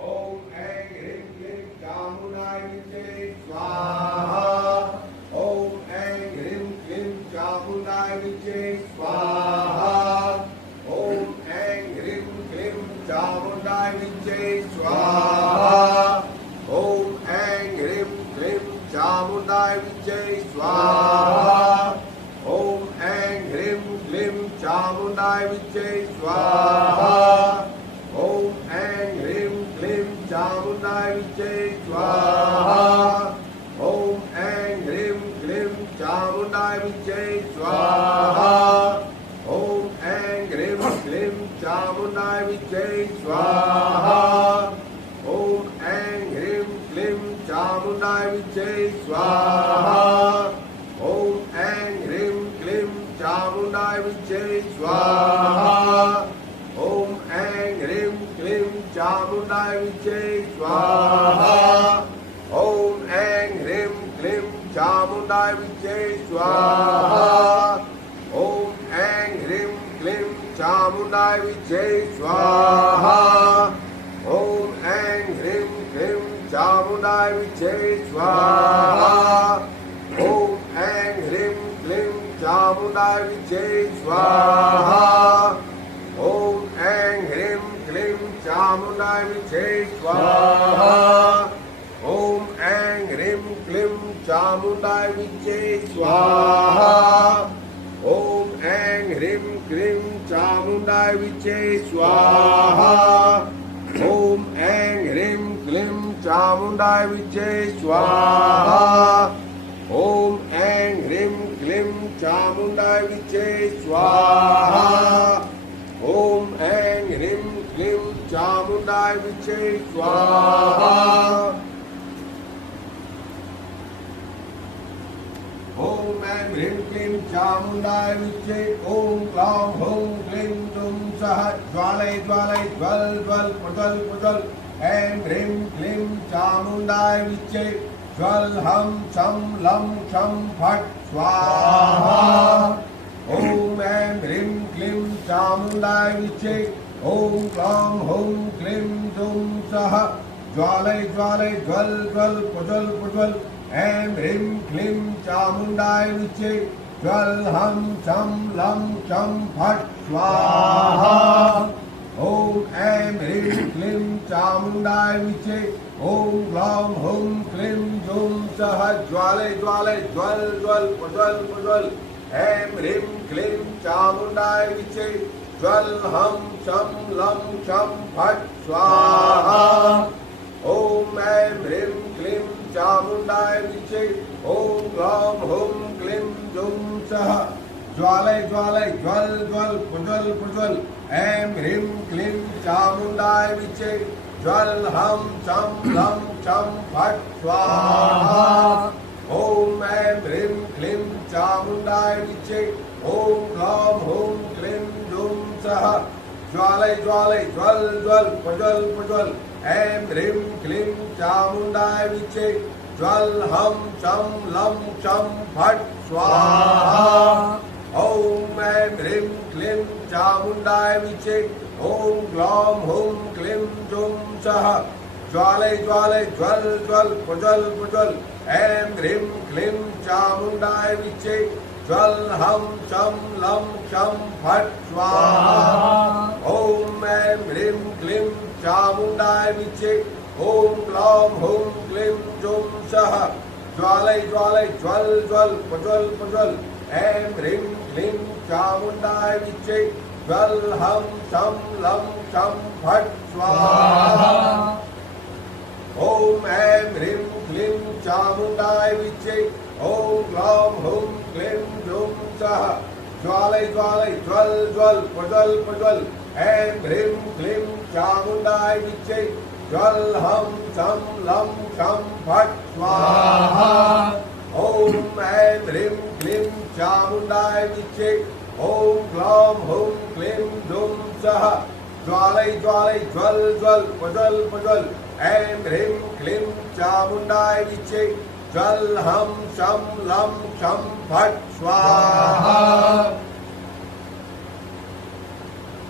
ओम ऐं ह्रीं क्लीं चामुण्डाय विद्महे स्वाहा। ओम ऐं ह्रीं क्लीं चामुण्डाय विद्महे स्वाहा। ओम ऐं ह्रीं क्लीं चामुण्डाय विद्महे स्वाहा। ओम ऐं ह्रीं क्लीं चामुण्डाय विद्महे स्वाहा। ओम ऐं ह्रीं क्लीं चामुण्डाय विद्महे स्वाहा। ओम ऐं ह्रीं क्लीं चामुण्डाय विद्महे स्वाहा। ओम ऐं ह्रीं क्लीं चामुण्डाय विद्महे स्वाहा। ओम ऐं ह्रीं क्लीं चामुण्डाय विद्महे स्वाहा। ओम ऐं ह्रीं क्लीं चामुण्डाय विद्महे स्वाहा। ओम ऐं ह्रीं क्लीं चामुण्डाय विद्महे स्वाहा। ओम ऐं ह्रीं क्लीं चामुण्डाय विद्महे स्वाहा। ओम ऐं ह्रीं क्लीं चामुण्डाय विद्महे स्वाहा। ओम ऐं ह्रीं क्लीं चामुण्डाय विद्महे स्वाहा। ओम ऐं ह्रीं क्लीं चामुण्डाय विद्महे स्वाहा। ओम ऐं ह्रीं क्लीं चामुण्डाय विद्महे स्वाहा। ओम ऐं ह्रीं क्लीं चामुण्डाय विद्महे स्वाहा। ओम ऐं ह्रीं क्लीं चामुण्डाय विद्महे स्वाहा। ओम ऐं ह्रीं क्लीं चामुण्डाय विद्महे स्वाहा। ओम ऐं ह्रीं क्लीं चामुण्डाय विद्महे स्वाहा। ओम ऐं ह्रीं क्लीं चामुण्डाय विद्महे स्वाहा। ओम ऐं ह्रीं क्लीं चामुण्डाय विद्महे स्वाहा। ओम ऐं ह्रीं क्लीं चामुण्डाय विद्महे ओम क्लौं हूं क्लीं दुं सः ज्वालय ज्वालय ज्वल ज्वल प्रज्वल प्रज्वल। ऐं ह्रीं क्लीं चामुण्डाय विद्महे ज्वल हं छं लं क्षं फट् स्वाहा। ओम ऐं ह्रीं क्लीं चामुण्डाय विद्महे ओम क्लौं हूं क्लीं दुं सः ज्वालय ज्वालय ज्वल ज्वल प्रज्वल प्रज्वल। ऐं ह्रीं क्लीं चामुण्डाय विद्महे ज्वल हं छं लं क्षं फट् स्वाहा। ओम ऐं ह्रीं क्लीं चामुण्डाय विद्महे ओम क्लौं हूं क्लीं दुं सः ज्वालय ज्वालय ज्वल ज्वल प्रज्वल प्रज्वल। ऐं ह्रीं क्लीं चामुण्डाय विद्महे ज्वल हं छं लं क्षं फट् स्वाहा। ओम ऐं ह्रीं क्लीं चामुण्डाय विद्महे ओम क्लौं हूं क्लीं दुं सः ज्वालय ज्वालय ज्वल ज्वल प्रज्वल प्रज्वल। ऐं ह्रीं क्लीं चामुण्डाय विद्महे ज्वल हं छं लं क्षं फट् स्वाहा। ओम ऐं ह्रीं क्लीं चामुण्डाय विद्महे ओम क्लौं हूं क्लीं दुं सः ज्वालय ज्वालय ज्वल ज्वल प्रज्वल प्रज्वल। ऐं ह्रीं क्लीं चामुण्डाय विद्महे ज्वल हं छं लं क्षं फट् स्वाहा। ओम ऐं ह्रीं क्लीं चामुण्डाय विद्महे ओम क्लौं हूं क्लीं दुं सः ज्वालय ज्वालय ज्वल ज्वल प्रज्वल प्रज्वल। ऐं ह्रीं क्लीं चामुण्डाय विद्महे ज्वल हं छं लं क्षं फट् स्वाहा। ओम ऐं ह्रीं क्लीं चामुण्डाय विद्महे ओम क्लौं हूं क्लीं दुं सः ज्वालय ज्वालय ज्वल ज्वल प्रज्वल प्रज्वल। ऐं ह्रीं क्लीं चामुण्डाय विद्महे ज्वल हं छं लं क्षं फट् स्वाहा। ओम ऐं ह्रीं क्लीं चामुण्डाय विद्महे ओम क्लौं हूं क्लीं दुं सः ज्वालय ज्वालय ज्वल ज्वल प्रज्वल प्रज्वल। ऐं ह्रीं क्लीं चामुण्डाय विद्महे ज्वल हं छं लं क्षं फट् स्वाहा। ओम ऐं ह्रीं क्लीं चामुण्डाय विद्महे ओम क्लौं हूं क्लीं दुं सः ज्वालय ज्वालय ज्वल ज्वल प्रज्वल प्रज्वल। ऐं ह्रीं क्लीं चामुण्डाय विद्महे ज्वल हं छं लं क्षं फट् स्वाहा।